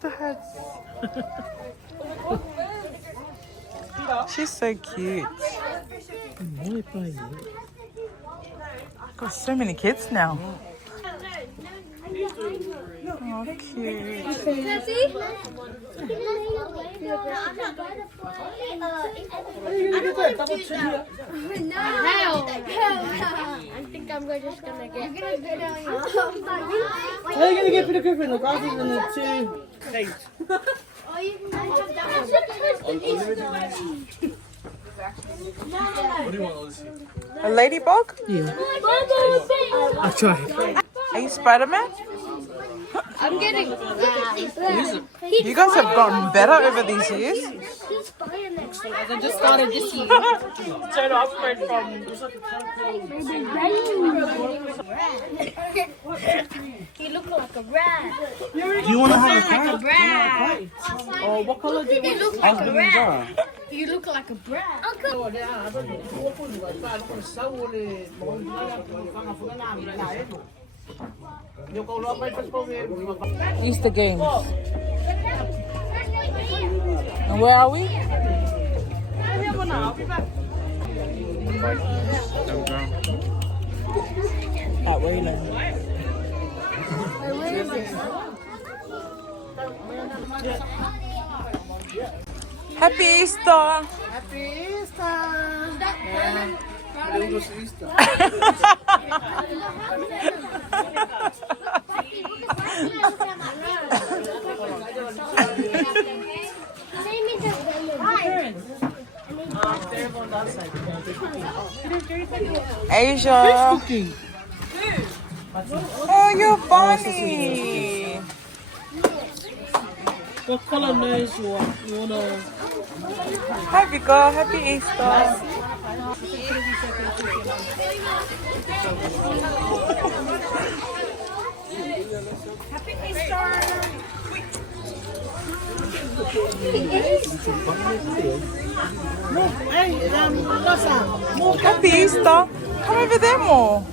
the hats. She's so cute. Got so many kids now. Oh, cute. I think I'm just gonna get. How are you gonna get Peter Griffin? Look, I'll give them the two cage. What do you want, Lucy? A ladybug? Yeah. I'll try. Are you Spider-Man? I'm getting. You guys have gotten better over these years. I just started this year. So to upgrade from... You look like a rat. Do you want to have a cat? Rat. Oh, what color do you want? You look like a rat. You look like a brat. Easter games. And where are we? At Wayland. Where is it? Happy Easter! Happy Easter! Asia! Cooking. Oh, you're funny! What color nose you want? You wanna? Hi, Vika. Happy Easter! Happy Easter. Hey, Losa. Happy Easter! Come over there more!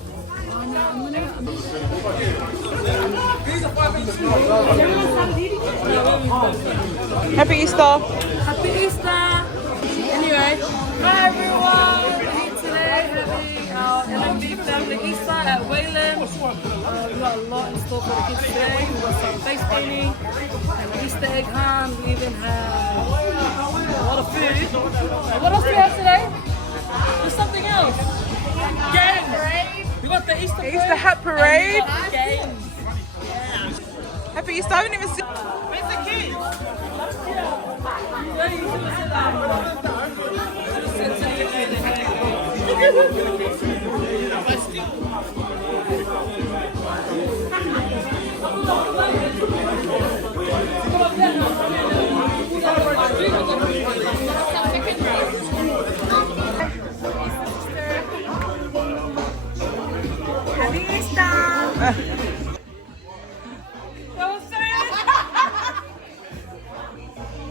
Happy Easter! Happy Easter! Anyway, hi everyone! We're here today having our LMV family Easter at Wayland. We've got a lot in store for the kids today. We've got some face painting, an Easter egg hunt. We even have a lot of food. And what else do we have today? There's something else. Games! We got the Easter parade. Easter hat parade! Games. Happy Easter! I haven't even seen... Where's the kids? Yeah, you should have said that. Happy Easter!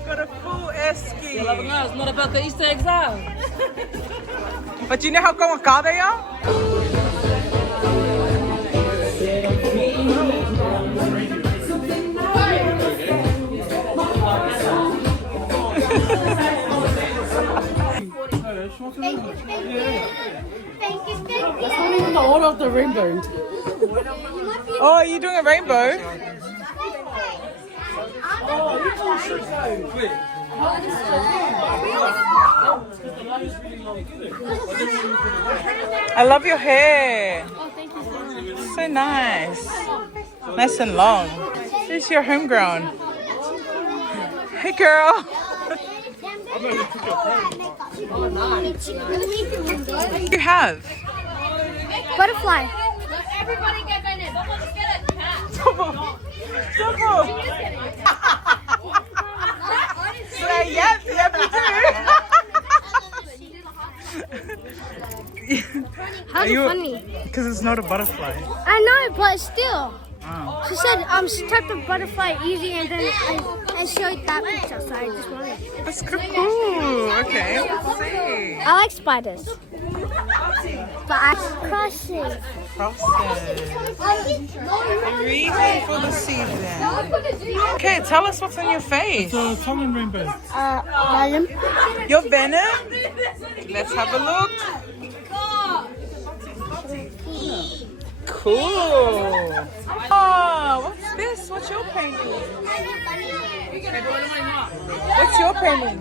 Got a full esky. It's not about the Easter eggs out. But you know how kamaka they are? That's not even the order of the rainbow. Oh, are you doing a rainbow? I love your hair. Oh, thank you so much. So nice. Nice and long. It's your homegrown. Hey, girl. What do you have? Butterfly. Everybody get in it. Vamos a get a cat. Say yes, yep, you do. How's it funny? Because it's not a butterfly. I know, but still. She said, type of butterfly easy, and then I showed that picture, so I just wanted it. That's cool. Okay, let's see. I like spiders. But I'm crossing. Frosted. Reason for the season. Okay, tell us what's on your face. The tongue rainbow. Venom. Your venom? Let's have a look. Cool. Oh, what's this? What's your painting? What's your painting?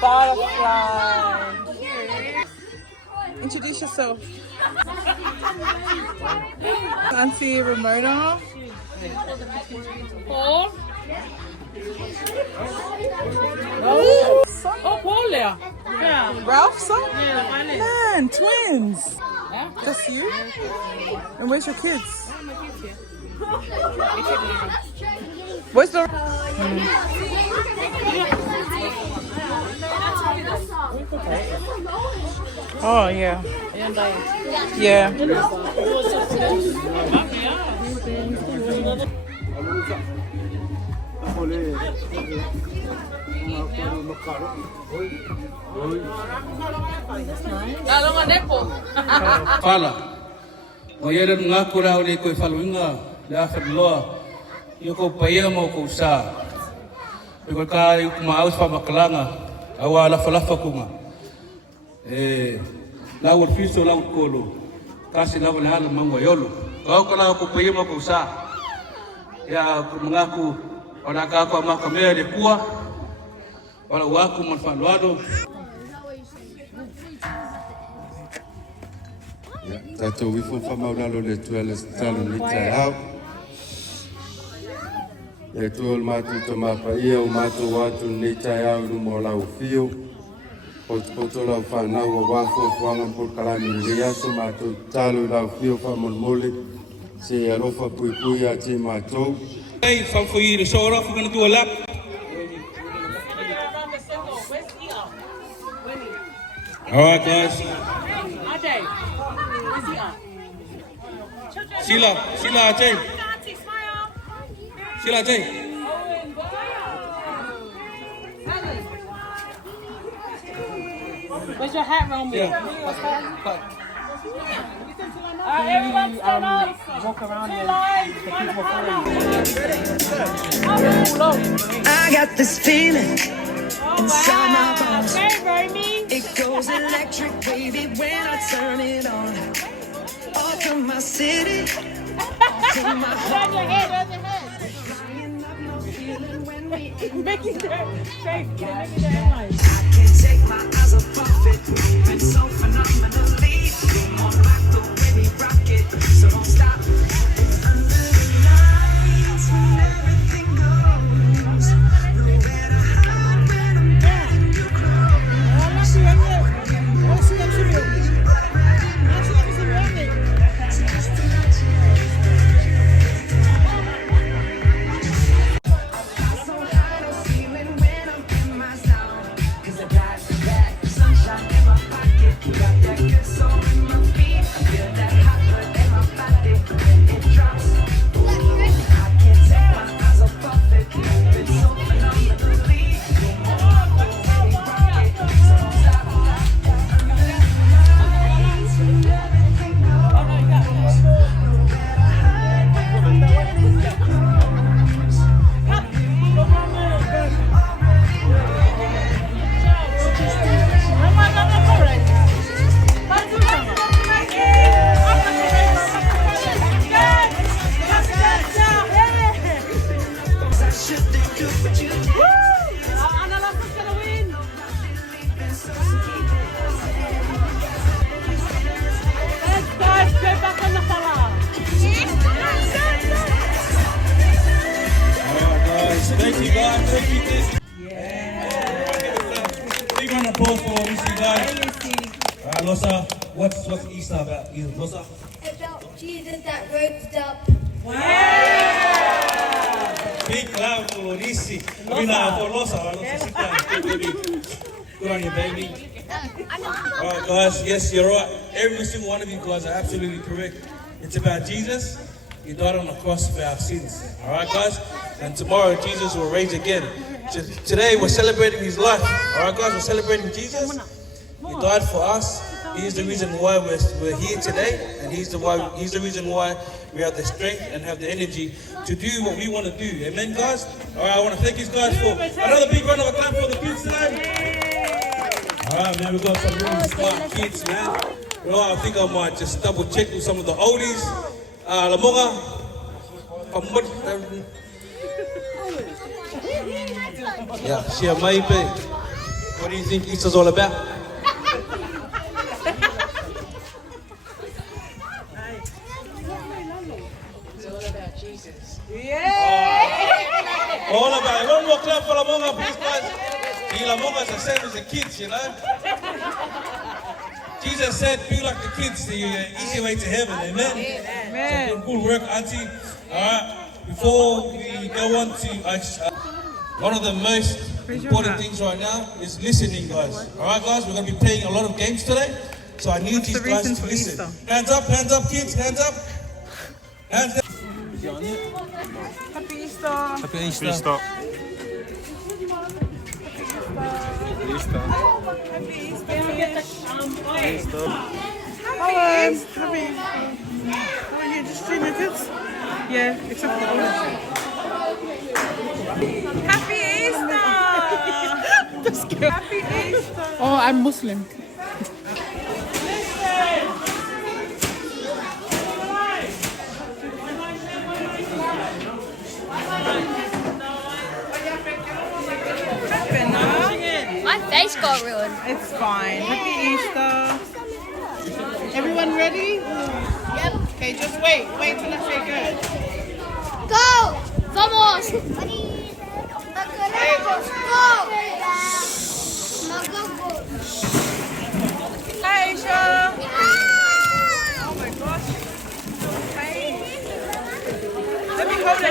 Butterfly. Introduce yourself. Auntie Ramona. Paul. Oh, Paul there. Yeah. Ralph, son? Yeah, Man, twins. Just you? And where's your kids? Where's the... Oh, yeah. Yeah. Fala. O ia ngā kura o koe whaluinga le awhatuloa. Ia ko paia mo ko sa. E koe ka i kuma aus whamakalanga. Awa lafa kunga. Lau ar fiso lau kolo. Kasi lau le hala mangwa yolo. Kau ka lau ko paia mo ko sa. Ia ko mga ku o na ka ko maka mea le kua. Wala waku man whaluado. Tato wifo whamaulalo le tua le talo ni tai au. Le tua o mātou to mapa ia o mātou watu ni tai au nu mo lau fio. O poto lau whanau o wafo fuanga por kalami le aso mātou talo lau fio whamolmole. Se arofa pui pui a te mātou. Hey, fun for you to show it off. We're gonna do a lap. All right, guys. Sheila, Ajay. Sheila, Ajay. Where's your hat round me? Yeah. Everyone stand up. Walk around here. I got this feeling inside my bones. Hey, It goes electric, baby, when I turn it on. Off from my city to my home. your head. Flying up, no feeling when we Making their headlines. I can't take my eyes off it. Moving so phenomenally. Come on, rock the way we rock it. So don't stop. Under the lights when everything goes. Nowhere to hide when I'm getting you Thank you, God. Thank you, this. Big round of applause for Lucy, guys. All right, Losa, what's Easter about? Losa? About Jesus that rose up. Big clap for Lucy. I mean, for Losa. Losa, sit down. Good, baby. Good on you, baby. All right, guys. Yes, you're right. Every single one of you guys are absolutely correct. It's about Jesus. He died on the cross for our sins. All right, guys? And tomorrow, Jesus will rise again. Today, we're celebrating his life. All right, guys? We're celebrating Jesus. He died for us. He's the reason why we're here today, and he's the reason why we have the strength and have the energy to do what we want to do. Amen, guys? All right, I want to thank you guys for another big round of applause for the kids today. All right, man, we've got some really smart kids, man. Well, I think I might just double check with some of the oldies. Lamoga. Yeah, share maybe. What do you think Easter's all about? It's all about Jesus. All about it. One more clap for Lamonga, please, guys. See, Lamonga's the same as the kids, you know. Jesus said, be like the kids, the easy way to heaven, amen? Amen. So good work, Auntie. All right, before we go on to one of the most important things right now is listening, guys. All right, guys, we're going to be playing a lot of games today, so I need these guys to listen. Hands up, kids, hands up. Hands up. Happy Easter. Happy Easter. Happy Easter. Happy Easter. Oh, yeah, just 3 minutes. Yeah, except for the others. Happy Easter. Just kidding. Happy Easter. Oh, I'm Muslim. My face got ruined. It's fine. Happy Easter. Everyone ready? Yep. Okay, just wait. Wait till I say good. Go! Vamos! Hi, Aisha. Oh my gosh. Hi. Let me hold it.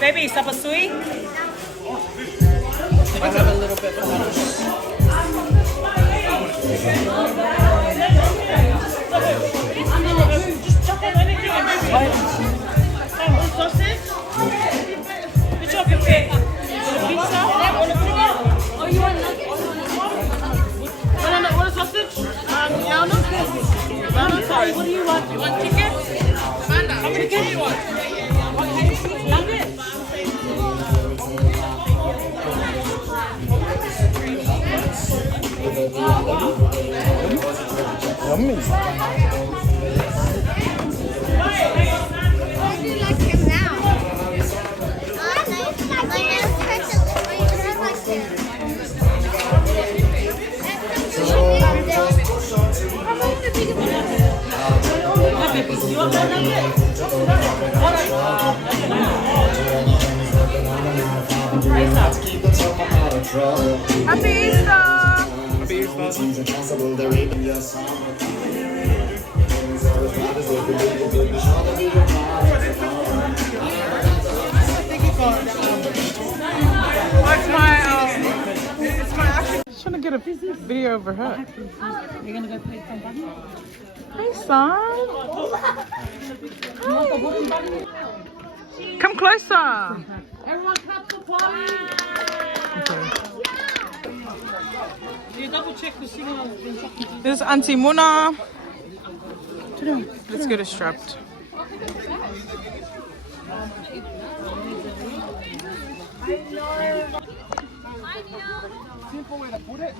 Baby, supper sweet? I'll have a little bit for lunch. Sausage? Which of your pick? Pizza? Oh, you want nuggets? No, what a sausage? No, sorry. What do you want? You want chicken? How many chicken do you want? Nuggets? Happy Easter! Happy Easter! get a video of her. You're gonna go play some bunny? Hey, son. Hi. Come closer. Everyone clap for party! You double check the signal. This is Auntie Muna. Let's get her strapped. Simple way to put it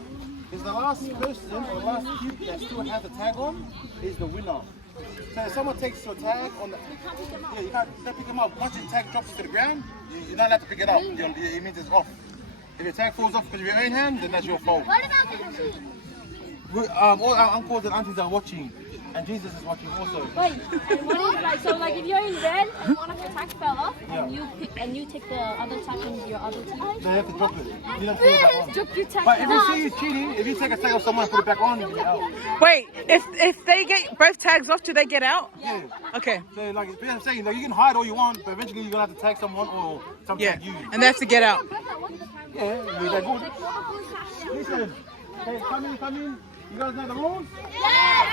is the last person or the last cube that still has the tag on is the winner. So if someone takes your tag on the, yeah, you can't pick them up. Once your tag drops to the ground, you're not allowed to pick it up. It means it's off. If your tag falls off because of your own hand, then that's your fault. What about the machine? All our uncles and aunties are watching, and Jesus is watching also. Wait, and what is like? So like, if you're in red and one of your tags fell off, and you take the other tag in your other team. They have to drop it. You don't put it back on. Drop your tag. But if you see you cheating, if you take a tag off someone and put it back on, you get out. Wait, if they get both tags off, do they get out? Yeah. Okay. So like I'm saying, like, you can hide all you want, but eventually you're gonna have to tag someone or something Yeah. tag you. And they have to get out. Yeah, they're good. Listen, hey, come in. You guys know the rules? Yes!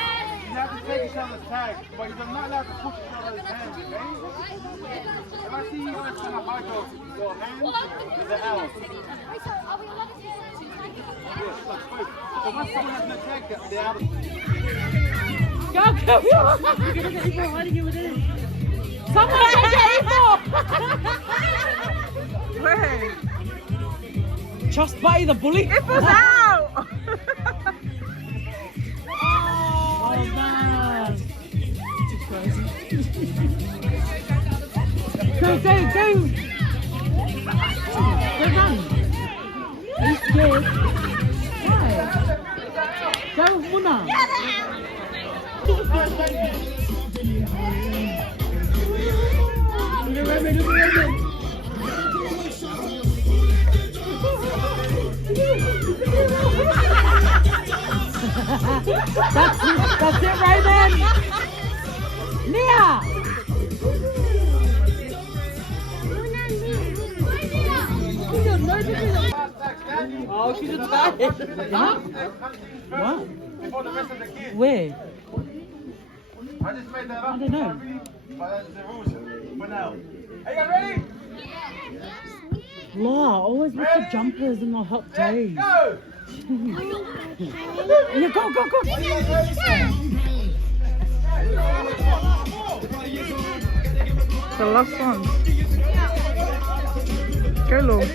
You have to take each other's tags, but you're not allowed to push each other's hands, okay? If I see you guys trying to hide your hands, they're out. Yes, like, wait. So once someone has no tag, they're out of You're gonna get April hiding you with it. Someone take Wait. April! Just by the bully. It was out. Oh man. Go. Go run. Are you scared? Why? Go, Muna. That's it, Raymond. Nia. Oh, she's a tired. What? before the rest of the kids. Where? I just made that up. I don't know. But that's the rules for now. Are you guys ready? Law, always look for jumpers in the hot days. Go! Yeah, go. The last one. Go, Lord.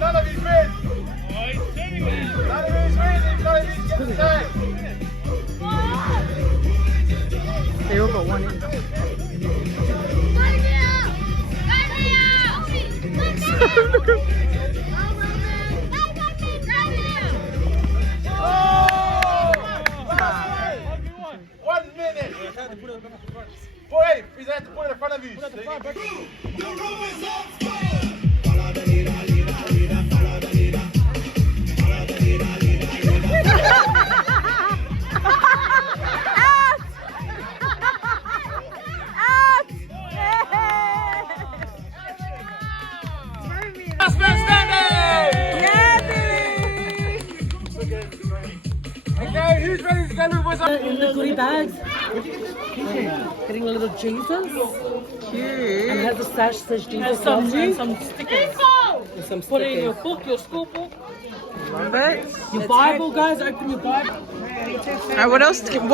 None of his wins. None of his wins. None of his gets attacked. They all got one each. Oh! 1 minute. Wait, he's had to put it in front of you. Last man standing! Yeah, baby! Okay, who's ready to go with what's up? In the goodie bags. Getting a little Jesus. Cute. And has a sash says Jesus. And some And stickers. some Put it in your stickers. book, your school book. Love it. Your Bible, guys. Open your Bible. Alright, what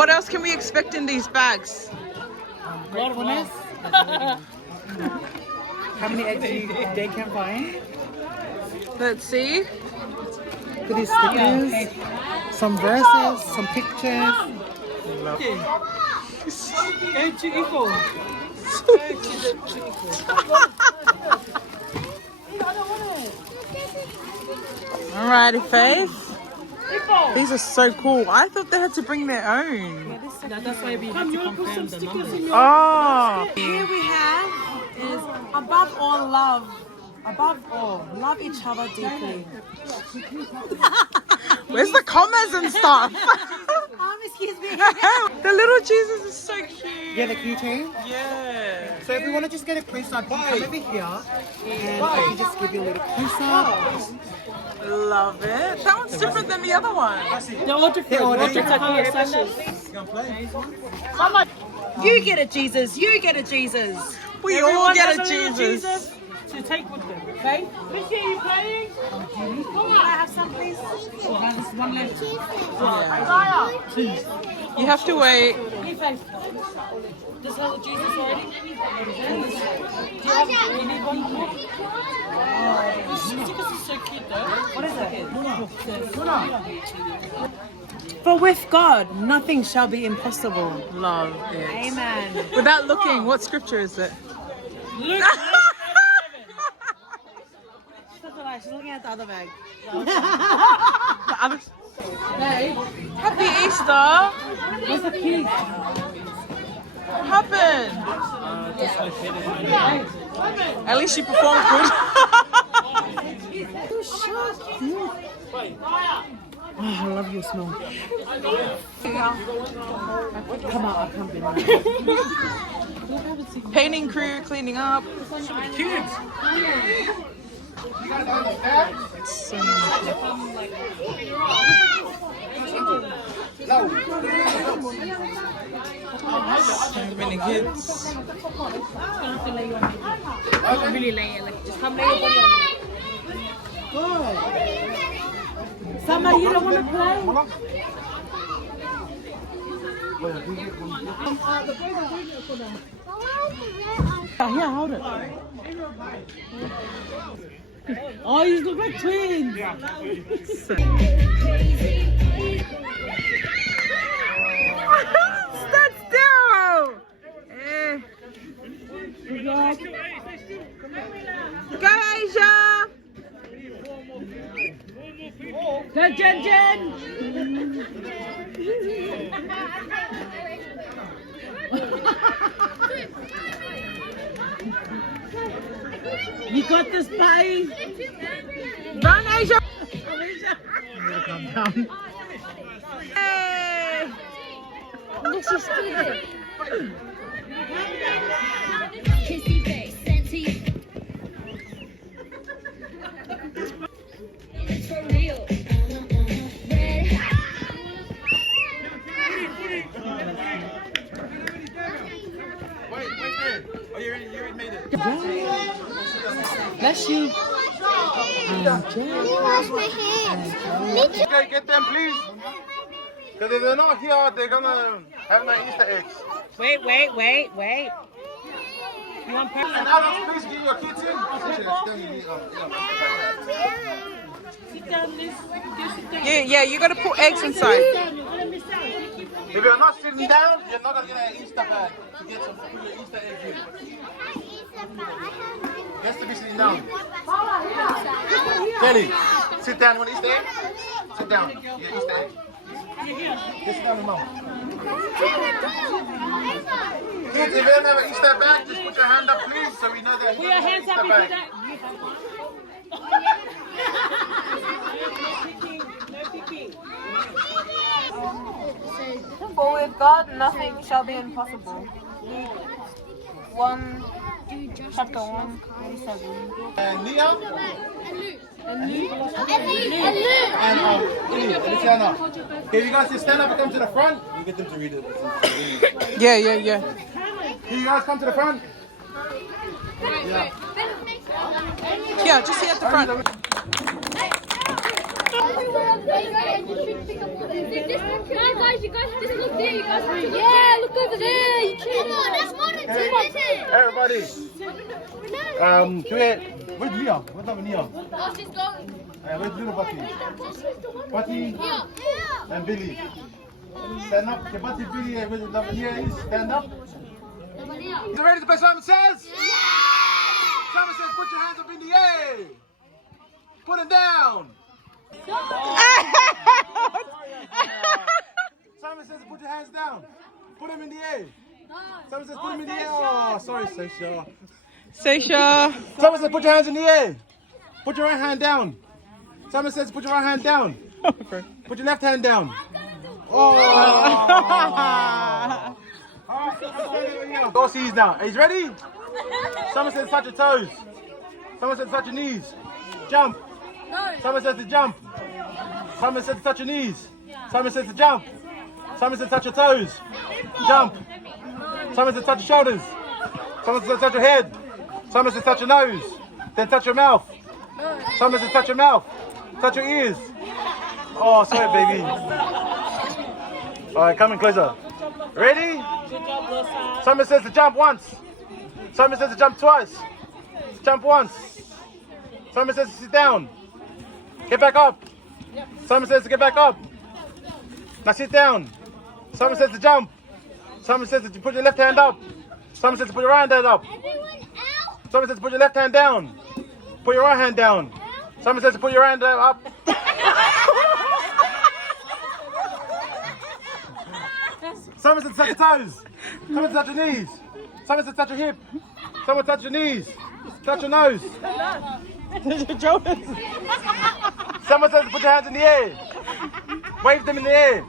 else can we expect in these bags? Gratefulness. How many eggs they can find? Let's see. Goodie stickers. Some verses. Some pictures. Alrighty, Faith. These are so cool. I thought they had to bring their own. That's why we have to confirm the numbers. Oh. Here we have is above all love. Above all, love each other deeply. Where's the commas and stuff? Excuse me. The little Jesus is so cute. Yeah, the keychain. Yeah. So if you want to just get a close up, you come over here and I can just give you a little close up. Love it. That one's different than the other one. They're all different. You get a Jesus. You get a Jesus. We Everyone all get has a little Jesus. to take with them. Okay? Chrissy, are you playing? Come on. Can I have some, please? There's one left. You have to wait. Here, Faith. This has a Jesus already? Do you need one more? Oh, this stickers is so cute though. What is it? For with God, nothing shall be impossible. Love it. Amen. Without looking, what scripture is it? Luke. She's looking at the other bag. The other. Happy Easter. What's the key? What happened? At least she performed good. Oh, I love your smell. Come out, I can't be. Painting crew cleaning up. Kids. You guys understand? So many kids. Really late. Like, just come lay your body on me. Good. Summer, you don't want to play? Here, hold it. Oh, you look like twins. Stand still. Go, Asia. Go, Jen Jen. You got this, buddy. Run, Asia. Calm down. Hey. This is stupid. Kissy face, sensey. It's for real. Red hot. Wait. Oh, you already made it. Bless you. Wash my hands. Okay, get them, please. Because if they're not here, they're gonna have no Easter eggs. Wait. You want pepper? And adults, please get your kids in. Sit down, Liz. Yeah, you gotta put eggs inside. If you're not sitting down, you're not gonna get an Easter bag to get some put your Easter egg in. You have to be sitting down. Kelly, sit down. You want Easter egg? Sit down. You get Easter egg. Sit down, Mom. Kids, if you don't have an Easter bag, just put your hand up, please, so we know that. Put your hands up bag. for that. No picking. For with God, nothing shall be impossible. Luke 1, chapter 1, 27. And Nia? And Luciana. Okay, you guys just stand up and come to the front. You get them to read it. Yeah. Can you guys come to the front? Yeah, just sit at the front. Guys, you guys just look there. You guys have to look there. Look over there. You can't. That's more than 2 minutes. Everybody. Where's Nia? What's up with Nia? Oh, she's going. Where's little Bucky? Bucky and Billy. Stand up. Okay, Bucky, Billy, and where the Nia is, stand up. You ready to play Simon Says? Yeah! Simon Says, put your hands up in the air. Put him down. Simon says put your hands down. Put him in the air. Simon says put him in the air. Oh, sorry, Seisha. Seisha. Simon says put your hands in the air. Put your right hand down. Simon says put your right hand down. Okay. Put your left hand down. Oh. Go sees now. Are you ready? Someone says touch your toes. Someone says touch your knees. Jump. Someone says to jump. Someone says to touch your knees. Someone says to jump. Someone says touch your toes. Jump. Someone says touch your shoulders. Someone says touch your head. Someone says touch your nose. Then touch your mouth. Someone says touch your mouth. Touch your ears. Oh, sorry, baby. All right, coming closer. Ready? Someone says to jump once. Someone says to jump twice. Jump once. Someone says to sit down. Get back up. Someone says to get back up. Now sit down. Someone says to jump. Someone says to put your left hand up. Someone says to put your right hand up. Someone says to put your left hand down. Put your right hand down. Someone says to put your hand up. Someone says to touch your toes. Someone says to touch your knees. Someone says to touch your hip. Someone touch your knees. Touch your nose. Someone says to put your hands in the air. Wave them in the air.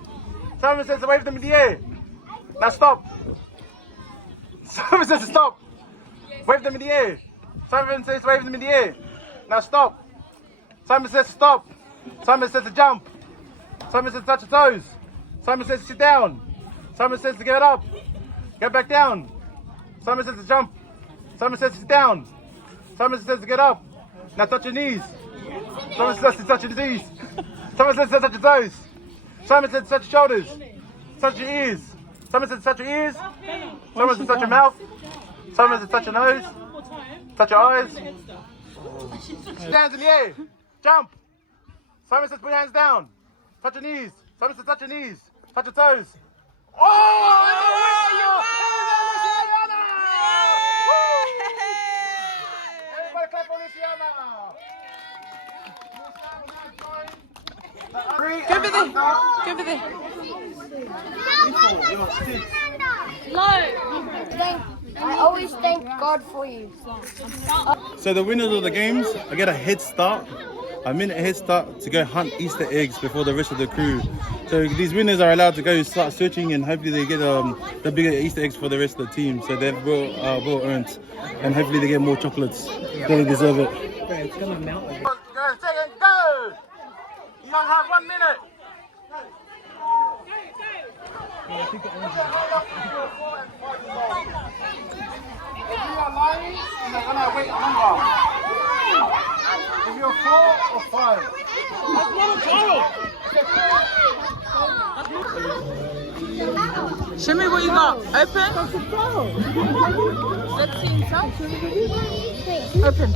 Someone says to wave them in the air. Now stop. Someone says to stop. Wave them in the air. Someone says to wave them in the air. Now stop. Someone says to stop. Someone says to jump. Someone says to touch your toes. Someone says to sit down. Someone says to get up. Get back down. Someone says to jump. Someone says to sit down. Someone says to get up. Now touch your knees. Someone says to touch your knees. Someone says to touch your toes. Someone says to touch your shoulders. Touch your ears. Someone says to touch your ears. Someone says to touch your mouth. Someone says to touch your nose. Touch your eyes. Hands in the air. Jump. Someone says put your hands down. Touch your knees. Someone says touch your knees. Touch your toes. Oh! Everybody clap for Luciana. Go over there. Go over there. I always thank God for you. So the winners of the games, I get a head start, a minute head start to go hunt Easter eggs before the rest of the crew. So these winners are allowed to go start searching and hopefully they get the bigger Easter eggs for the rest of the team. So they're well earned and hopefully they get more chocolates. They deserve it. It's gonna melt. Go, second, go! You don't have 1 minute. If you are lying, you're gonna wait longer. If you're 4 or 5. Show me what you got. Open. Let's see inside. Open.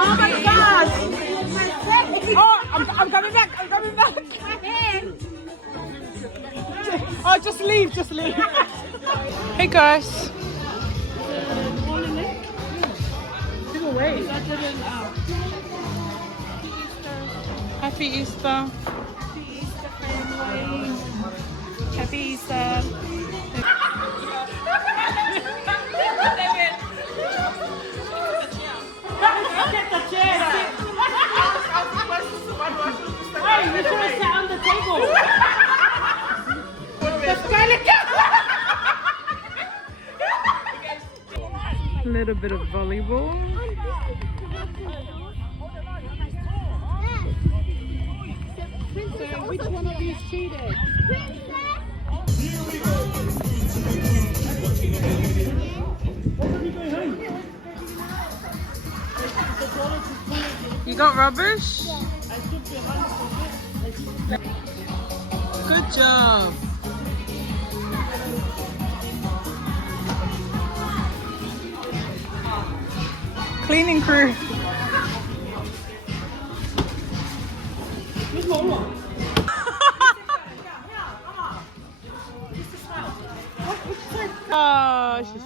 Oh my gosh! Oh, I'm coming back. I'm coming back. Oh, just leave. Just leave. Hey guys. Happy Easter. Happy Easter. Get the chair. Hey, you should have sat on the table. A little bit of volleyball. Which one of you cheated? You got rubbish? Good job. Cleaning crew.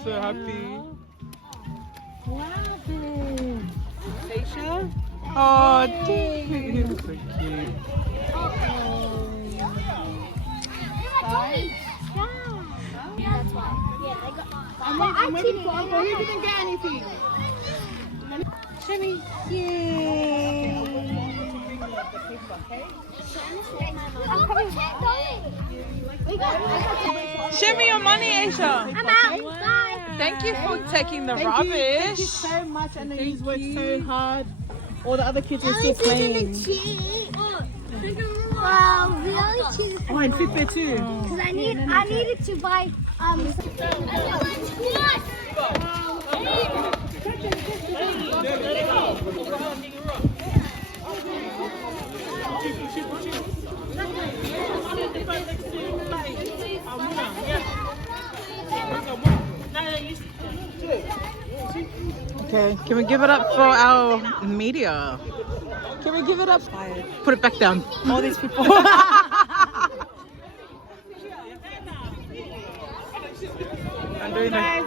so happy. Aisha? Oh, he's so cute. He didn't get anything. Shimmy. Yay. Shimmy your money, Aisha. I'm out. Bye. Thank you for taking the Thank rubbish. you so much. I know you worked so hard. All the other kids were still This playing. is the cheese. Wow, we only cheese. Oh, and fit there too. Because I needed to buy Okay, can we give it up for our media? Can we give it up? Put it back down. All these people. I'm doing that.